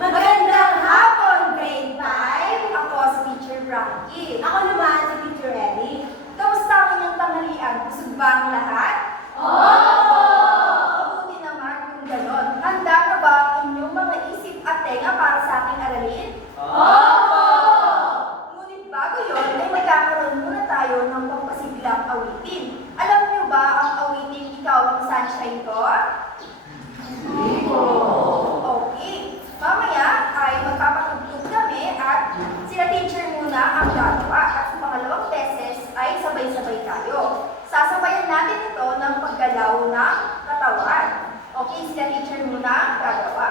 Magandang hapon, grade 5. Ako si Teacher Frankie. Ako naman si Teacher Ellie. Kamusta ang inyong tanghalian? Busog ba ang lahat? Oo! Mabuti naman kung ganon. Handa na ba ang inyong mga isip at tenga para sa ating aralin? Oo! Ngunit bago yun, ay magkakaroon muna tayo ng pampasiglang awitin. Alam niyo ba ang awitin Ikaw ang Sunshine Ko? Hindi po. Okay. Mamaya ay magpapatugtog kami at sila teacher muna ang gagawa at sa pangalawang beses ay sabay-sabay tayo. Sasabayan natin ito ng paggalaw ng katawan. Okay, sila teacher muna ang gagawa.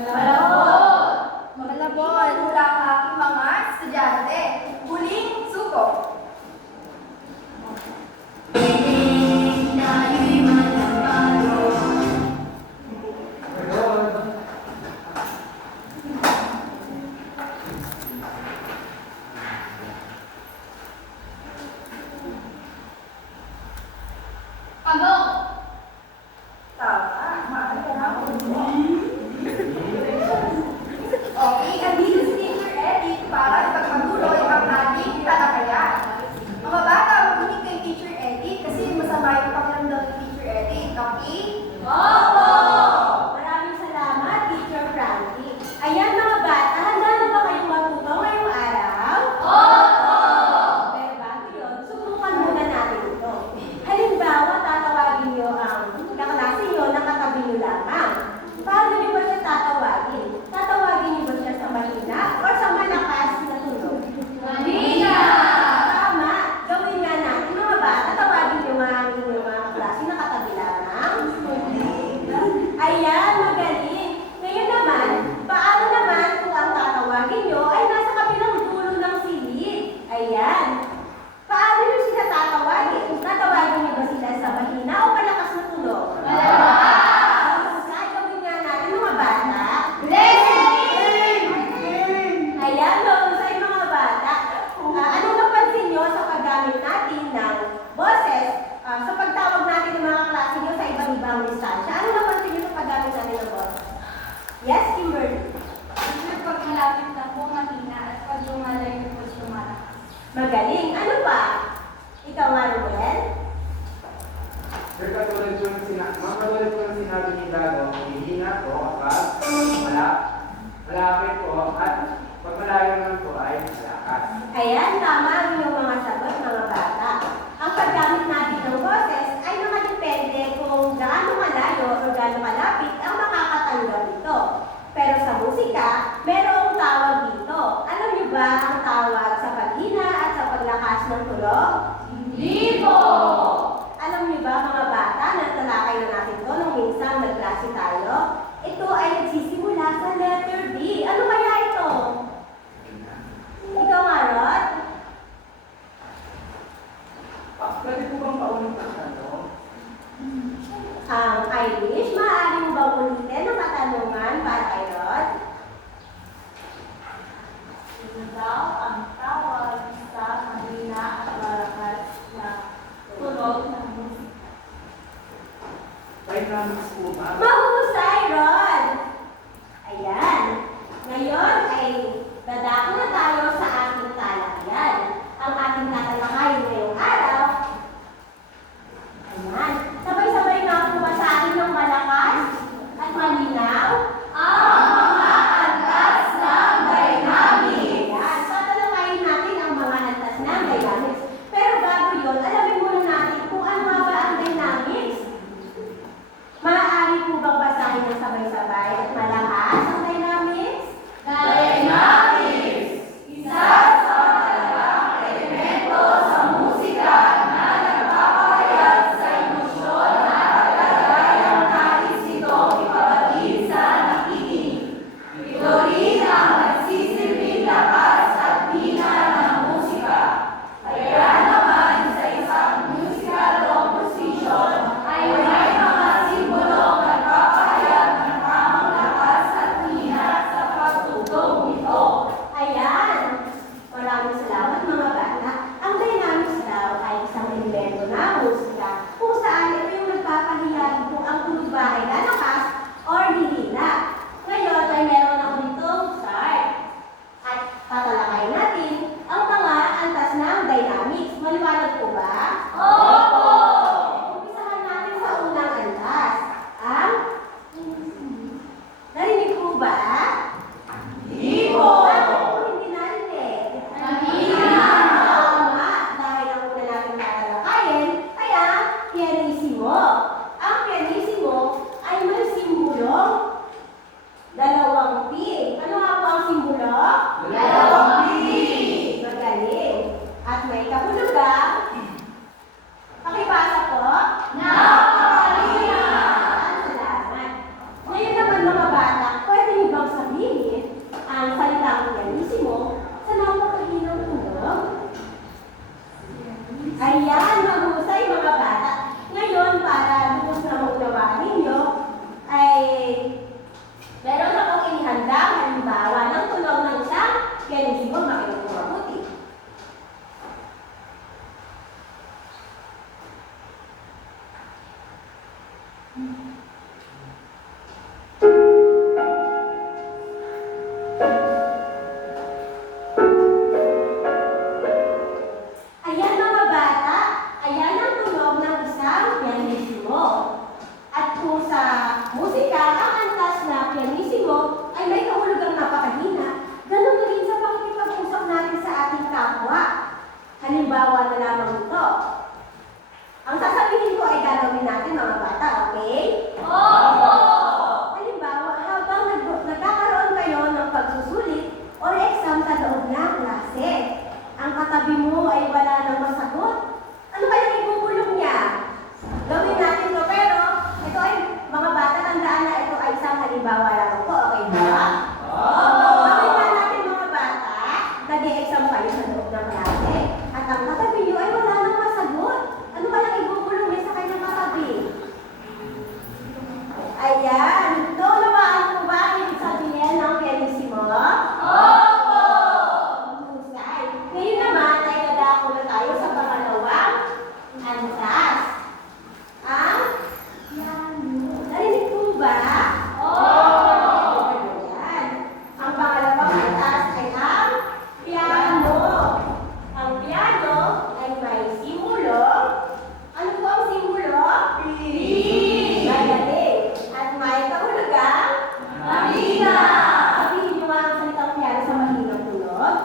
Malabon. Malabon. Mula ang aking mga estudyante. Huling suko. Tama. Maaari ka na ako. Okay, andito si Teacher Edith para ipagpatuloy ang ating talakayan. Mga bata, mabuti kay Teacher Edith kasi masama yung pakiramdam ni Teacher Edith. Okay? Opo! Maraming salamat, Teacher Frankie. Ayan mga bata, handa na ba kayong matuto ngayong araw? Opo! Pero bago yun, subukan muna natin ito. Halimbawa, tatawagin niyo ang kaklase niyo na katabi niyo lamang. Paano niyo ba siya tatawagin? Tatawagin niyo ba siya sa mahina o sa malakas na tunog? Mahina! Tama! Gawin nga natin mga bata, tawagin niyo nga ang inyong mga kaklase na katabi lamang. Ayan, magaling. Ngayon naman, paano naman kung ang tatawagin nyo ay nasa kabilang dulo ng silid? Ayan. Paano nyo sila tatawagin? Tatawagin nyo ba sila sa mahina o malakas na tunog? Malakas! Gawin nga natin mga bata. Blessing! Ayan, mahusay mga bata. Anong napansin nyo sa paggamit natin ng boses sa pagtawag natin ng mga klase nyo sa ibang-ibang distansya? Ano napansin nyo sa paggamit natin ng boses? Yes, Kimberly? Pag malapit na po, mahina at pag lumalayo po, lumalakas. Magaling. Ano pa? Ikaw nga, Ruel? Sir, katulad po ng sinabi ni Dago, hihina po kapag malapit po at pag malayo naman po ay malakas. Ayan, tama ang inyong mga sagot, mga bata. Ang paggamit natin ng boses ay nakadepende kung gaano kalayo o gaano kalapit ang makakatanggap nito. Pero sa musika, merong tawag dito. Alam niyo ba ang tawag sa paghina at sa paglakas ng tunog? Hindi po! Alam niyo ba mga bata, natalakay na natin to nung minsan nagklase tayo? Ito ay nagsisimula sa letter B. Ano kaya ito? Ikaw nga, Rod? Pwede po bang paulit ang tanong? Irish, maaari mo bang ulitin ang katanungan para kay Rod? Ito daw ang tawag sa mahina at malakas na tunog ng musika. Dynamics po ba? Mahusay, Rod! Ayan. Ngayon ay dadako na tayo sa ating talakayan. Ang ating tatalakayin ngayong araw. Ayan. Sabay-sabay na akong basahin ng malakas at malinaw. Ang mga antas ng dynamics. Ayan. Tatalakayin natin ang mga antas ng dynamics. Pero bago yun, alamin muna natin kung ano nga ba ang dynamics. Maaari po bang basahin ng sabay-sabay at malakas ang dynamics? Dynamics! Isa sa malagang elemento sa musika na nagpapahayag sa emosyon at kalagayang nais itong ipabatid sa nakikinig. Ito rin ang nagsisilbing lakas at hina ng musika. Kaya naman sa isang musical composition ay may mga simbolong nagpapahayag ng tamang lakas at hina sa pagtugtog nito. Ayan! Maraming salamat mga bata. Ang dynamics daw ay isang elemento na musika kung saan ito yung nagpapahayag kung ang tunog ba ay lalakas or hihina. Ngayon ay meron ako ditong chart. At tatalakayin natin ang mga antas ng dynamics. Maliwanag po ba? Opo! Umpisahan natin sa unang antas. Ang narinig po ba? Hindi po! Bakit po hindi narinig? Mahina! Tama, dahil ang una natin tatalakayin ay ang pianissimo. Ang pianissimo ay may simbolong dalawang P. Ano nga po ang simbolo? Dalawang P. Magaling. At may kahulugan. Pakibasa po. Napakalina! Salamat. Ngayon naman mga bata, pwede niyo ba Ayan mga bata, ayan ang tunog ng isang pianissimo. At kung sa musika, ang antas na pianissimo ay may kahulugang napakahina, ganun na rin sa pakikipag-usap natin sa ating kapwa. Halimbawa na lamang ito. Ang sasabihin ko ay gagawin natin mga bata, okay? Opo! Halimbawa, habang nagkakaroon kayo ng pagsusulit o exam sa loob ng klase, ang katabi mo ay wala nang masagot. Ano kayang ibubulong niya? Gawin natin to, pero ito ay, mga bata, tandaan na ito ay isang halimbawa lang po, okay ba? Gawin na natin mga bata, nag-e-exam kayo sa loob ng klase, at ang katabi niyo ay wala nang masagot. Ano kayang ibubulong niya sa kanyang katabi? Ayan, naunawaan mo ba ang ibig sabihin ng pianissimo? Opo! Husay. Ngayon naman ay dadako na tayo sa pangalawang antas. Ang piano. Narinig mo ba? Ayan. Ang pangalawang antas ay ang piano. Ang piano ay may simbolo. Ano po ang simbolo? Magaling. At may kahulugang Mahina! sabihin niyo nga ang salitang piano sa mahinang tunog.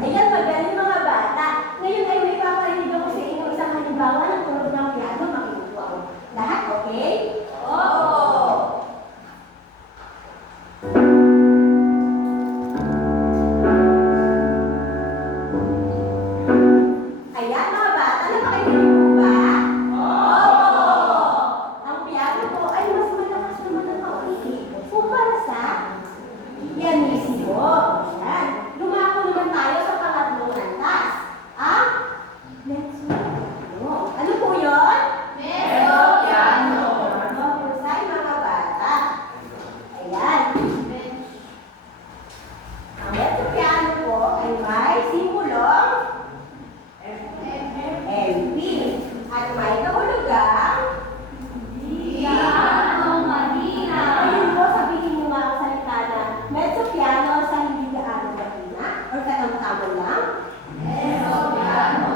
Ayan, magaling mga bata. Ngayon ay may paparinig ako sa inyo isang halimbawa ng tunog ng piano. Makinig po ang lahat, okay? Opo! Ayan mga bata, napakinig mo ba? Opo! Ang piano po ay mas malakas naman ang kauli kumpara sa pianissimo. Ayan. Lumako naman tayo sa pangatlong antas. Ang mezzo-piano. Ano po yun? Mezzo-piano! Mahusay mga bata. Ayan. Ang mezzo-piano po ay may simbolong MP at may kahulugang Piano Mahina! ayun po, sabihin mo nga ang salita na mezzo-piano sa hindi gaano mahina or katamtamo lang. Mezzo-piano!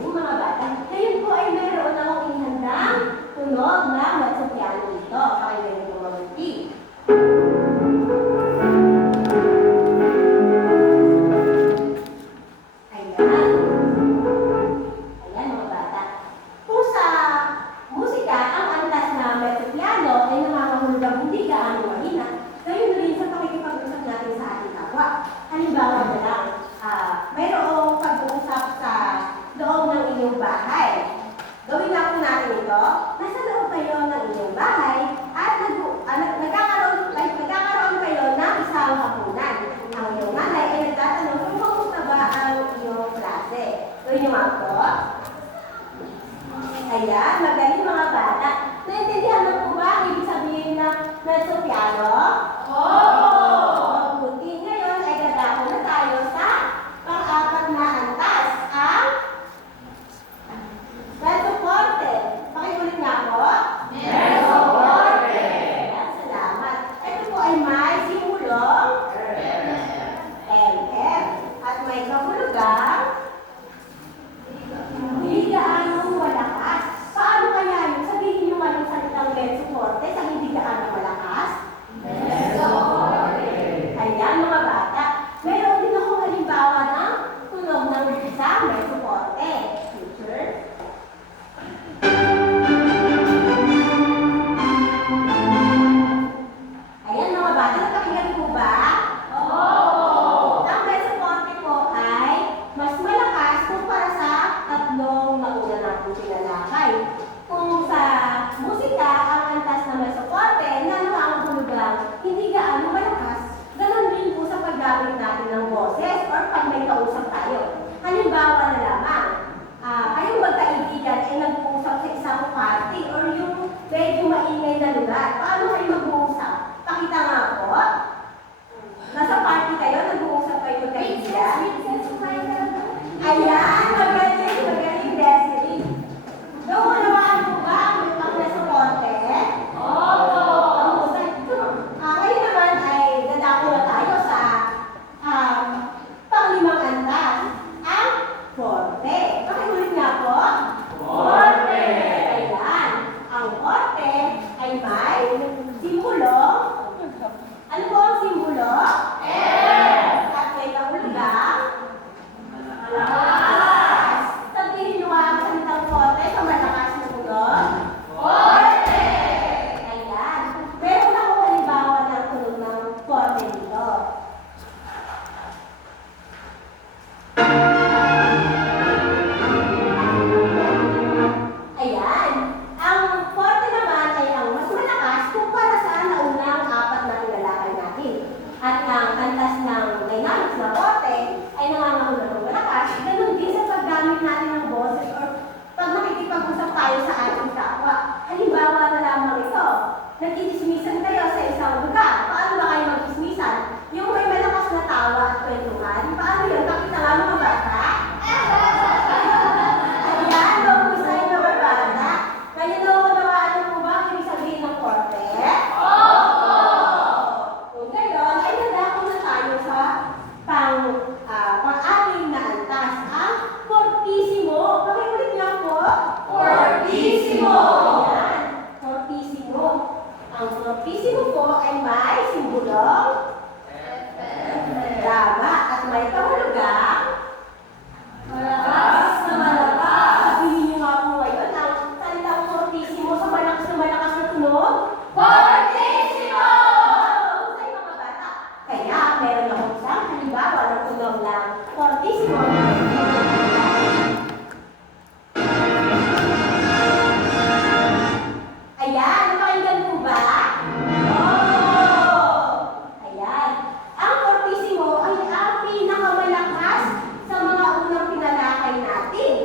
Yung mga bata, ngayon po ay mayroon akong ihandang tunog na mezzo-piano ito. Pakinggan niyo mabuti. Ayan. Ayan mga bata. Kung sa musika, ang antas na mezzo-piano ay nangangahulugang hindi gaano mahina, gayon rin sa pakikipag-usap natin sa ating kapwa. Halimbawa na lang, mayroong pag-uusap sa loob ng inyong bahay. Gawin na po natin ito. Nasa loob kayo ng inyong bahay at nagkakaroon kayo ng isang hapunan. Ang iyong nanay ay nagtatanong kung kamusta ba ang iyong klase. Gawin niyo nga po. Ayan, magaling mga bata. Naintindihan na po ba ang ibig sabihin ng mezzo-piano? Mabuti. Ngayon ay dadako na tayo sa pang-apat na antas. Ang mezzo-forte. Pakiulit nga po. Mezzo-forte! Ayan, salamat. Ito po ay may simulong MM. At may kahulugang hindi gaano malakas. Paano kaya yun? Sabihin nyo nga yung salitang mezzo-forte sa hindi gaano malakas? Mezzo-forte! korte ay may simbolo. Ano po ang simbolo? At may kahulugang malakas. Sabihin nyo nga ang salitang korte sa malakas na tunog. Ayan. Meron ako halimbawa ng tunog ng korte dito. Ayan. Ang forte naman ay ang mas malakas kumpara sa naunang apat na tinalakay natin. At ang antas ng dynamics na forte ay nangangahulugan ng malakas. Ganun din sa paggamit natin ng boses or pag nakikipag-usap tayo sa ating kapwa. Halimbawa na lamang ito. Nagkikismisan kayo sa isang lugar. Paano ba kayo magkismisan? Yung may malakas na tawa at kwentuhan, paano yun? Kapit na nga mga bata? Ayan, mahusay na mga bata. Kaya naunawaan niyo po ba ang ibig sabihin ng korte? Kung gayon, ay nadako na tayo sa pang-anim na antas, ang fortissimo. Pakiulit niyo po. Fortissimo. Ayan, fortissimo. Ang fortissimo po ay may simbolong drama at may kahulugang Malakas na malakas. sabihin niyo nga po ngayon ang salitang fortissimo sa malakas na tunog. Fortissimo! Sa mga bata. Kaya meron akong isang halimbawa ng tunog ng fortissimo. Ayan, napakinggan po ba? Ayan. Ang fortissimo ay ang pinakamalakas sa mga unang pinalakay natin.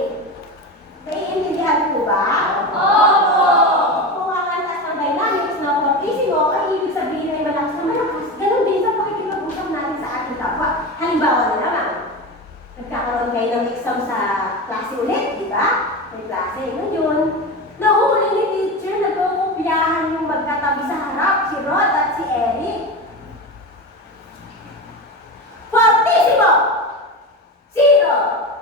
Naiintindihan po ba? Kung ang antas ng dynamics ng fortissimo ay ibig sabihin ay malakas na malakas, ganun din sa pakikipag-usap natin sa ating kapwa. Halimbawa na naman, nagkakaroon kayo ng exam sa klase ulit, di ba? May klase. Ngayon, nahuli ni teacher, nagkukopyahan yung magkatabi sa harap, si Rod at si Eric. Fortissimo! Zero!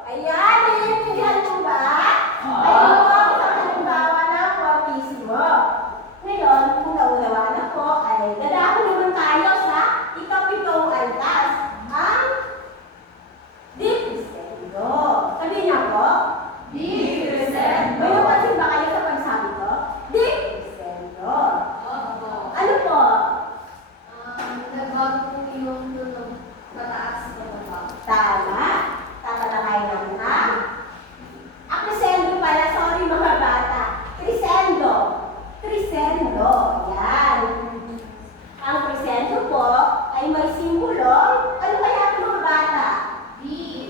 Ayan, naiintindihan mo ba? Ayun po ang isang halimbawa ng fortissimo. Ngayon, kung naunawaan na po, ay dadako naman tayo sa ikapitong antas, ang deep crescendo. Sabihin niyo po, Deep crescendo. may napansin ba kayo sa pagsabi ko? Deep crescendo. Ano po? Nagbago po yung tunog pataas na baba. Tama. Tatalakay natin ha? Ang crescendo pala, sorry mga bata. Crescendo. Crescendo. Yan. Ang crescendo po ay may simbolo. Ano kaya ito mga bata? B.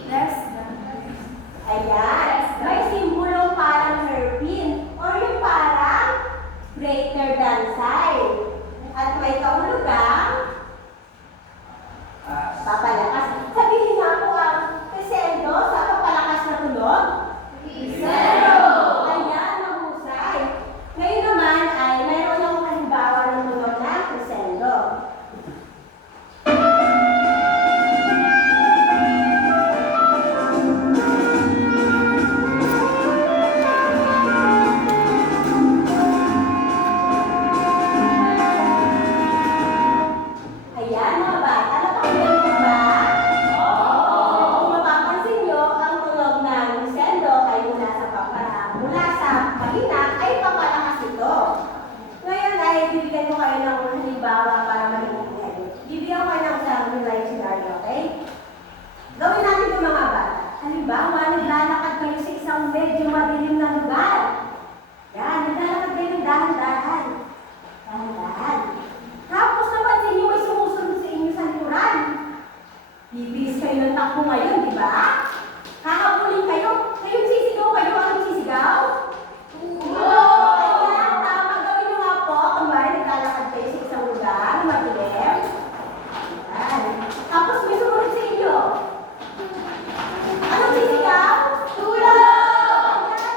Less than. Ayan. May simbolo parang hairpin or yung parang greater than sign. At may kahulugang papalakas. Sabihin nga po ang crescendo sa papalakas na tunog. Zero. Ayan, mahusay. Ngayon naman ay mayroon akong halimbawa ng tunog na crescendo. Ayan, mga bata, napakinggan mo ba? Kung mapapansin nyo, ang tunog ng crescendo ay mula sa mahina ay papalakas ito. Ngayon ay bibigyan ko kayo ng halimbawa para maintindihan nyo. Bibigyan ko kayo ng isang real-life scenario, okay? Gawin natin ito mga bata. Halimbawa, naglalakad kayo sa isang medyo madilim na lugar. Yan, naglalakad kayo ng dahan-dahan. Dahan-dahan. Tapos napansin niyo may sumusunod sa inyo sa likuran. Bibilis kayo ng takbo ngayon, di ba? Hahabulin kayo. Ngayon sisigaw kayo. Anong sisigaw? Ayan, tama. Gawin niyo nga po. Kumari, naglalakad kayo sa isang lugar, madilim. Ayan. Tapos may sumunod sa inyo. Anong sisigaw? Tulong! Ayan,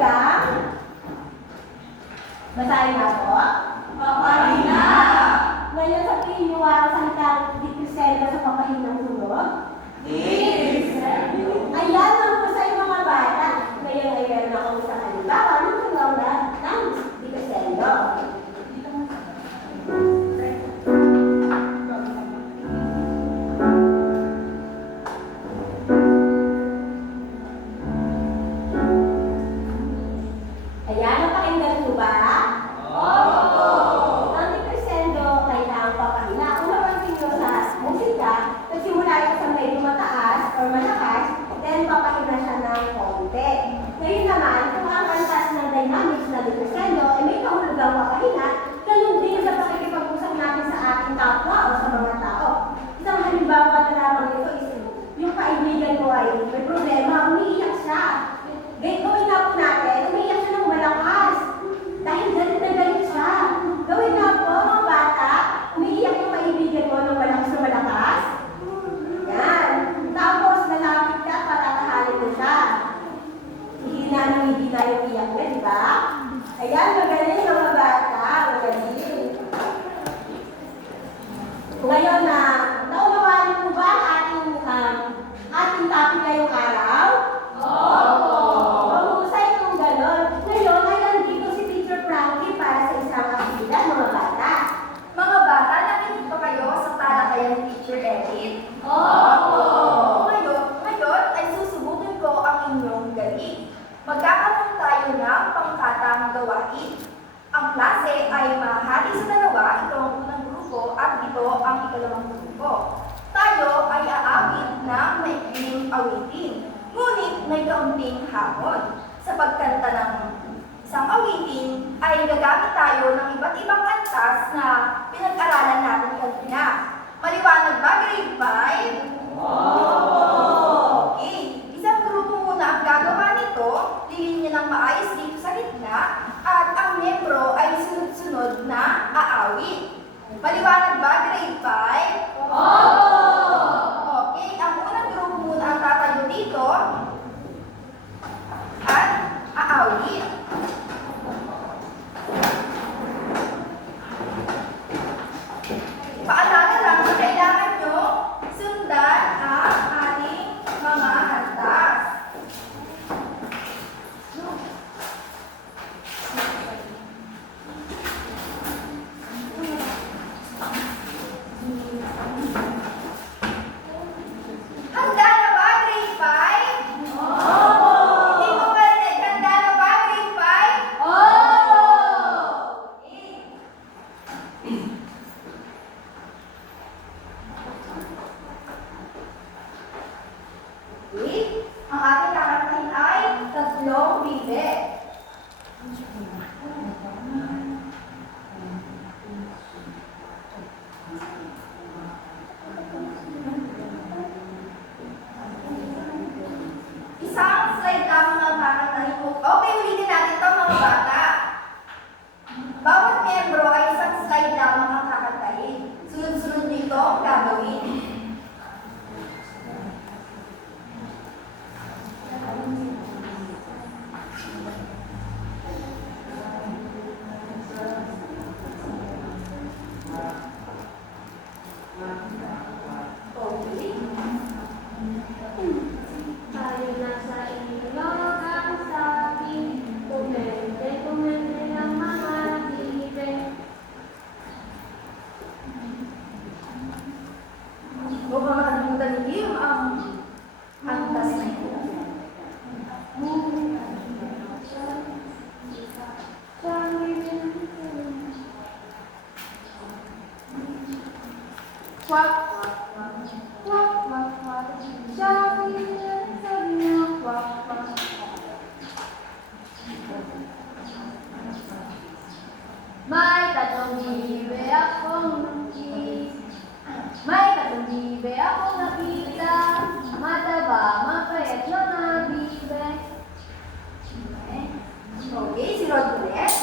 hanggang basahin na po. Papahina! Ngayon sabihin niyo ang salitang dikrisendo sa papahinang sunod. Ayan lang po sa mga bata. Ngayon ay meron akong isang halimbawa ng sunod ng dikrisendo. Ayan, napakinggan po ba? Ang dikrisendo ay ang papahina. Kung napansin nyo sa musika, nagsimula ito sa medyo mataas or malakas, then papahina siya ng konti. Ngayon naman, kung ang antas ng dynamics na dikrisendo ay may kahulugang papahina, ganun din sa pakikipag-usap natin sa ating kapwa o sa mga tao. Isang halimbawa na lamang nito is yung kaibigan mo ay may problema, umiiyak siya. Gawin nga po natin, umiiyak siya ng malakas. Dahil galit na galit siya. Gawin nga po, mga bata, umiiyak yung kaibigan mo ng malakas na malakas. Yan. Tapos, lalapit ka at patatahalin mo siya. Hihina nang hihina yung iyak niya, di ba? Ayan, magaling mga bata. Magaling. Ngayon na, naunawaan mo ba ang ating topic ngayong araw? Mahusay kung gano'n. Ngayon ay nandito si Teacher Frankie para sa isang aktibidad, mga bata. Mga bata, nakinig ba kayo sa talakayan ni Teacher Edith? Ngayon ay susubukin ko ang inyong galing. Magkakaroon tayo ng pangkatang gawain. Ang klase ay mahati sa dalawa, ito ang unang grupo at ito ang ikalawang grupo. Tayo ay aawit ng maikling awitin, ngunit may kaunting hamon. Sa pagkanta ng isang awitin ay gagamit tayo ng iba't ibang antas na pinag-aralan natin kanina. Maliwanag ba, grade 5? Okay. Isang grupo muna ang gagawa nito, lilinya ng maayos dito sa gitna, at ang membro ay sunod-sunod na aawit. Maliwanag ba, grade 5? Okay, ang unang grupo muna ang tatayo dito at aawit. Paalala lang na kailangan nyo sundan ang ating mga antas. Handa na ba, grade 5? Hindi ko marinig. Handa na ba, grade 5? Okay. Ang ating kakatahin ay tatlong bibe. Isang slide lamang ang kakatahin ko. Okay, ulitin natin ito mga bata. Bawat membro ay isang slide lamang ang kakatahin. Sunod-sunod nito ang gagawin. Okay. Tayo nasa ilog ang sabi, kumende ang mga bibe. Huwag mo makalimutan niyo ang antas na ito. Kwak, kwak, kwak, kwak, kwak, kwak. Sabi niya, kwak, kwak. May tatlong bibe akong nakita. May tatlong bibe akong nakita. Mataba, mapayat lang na bibe. Okay, si Rod ulit.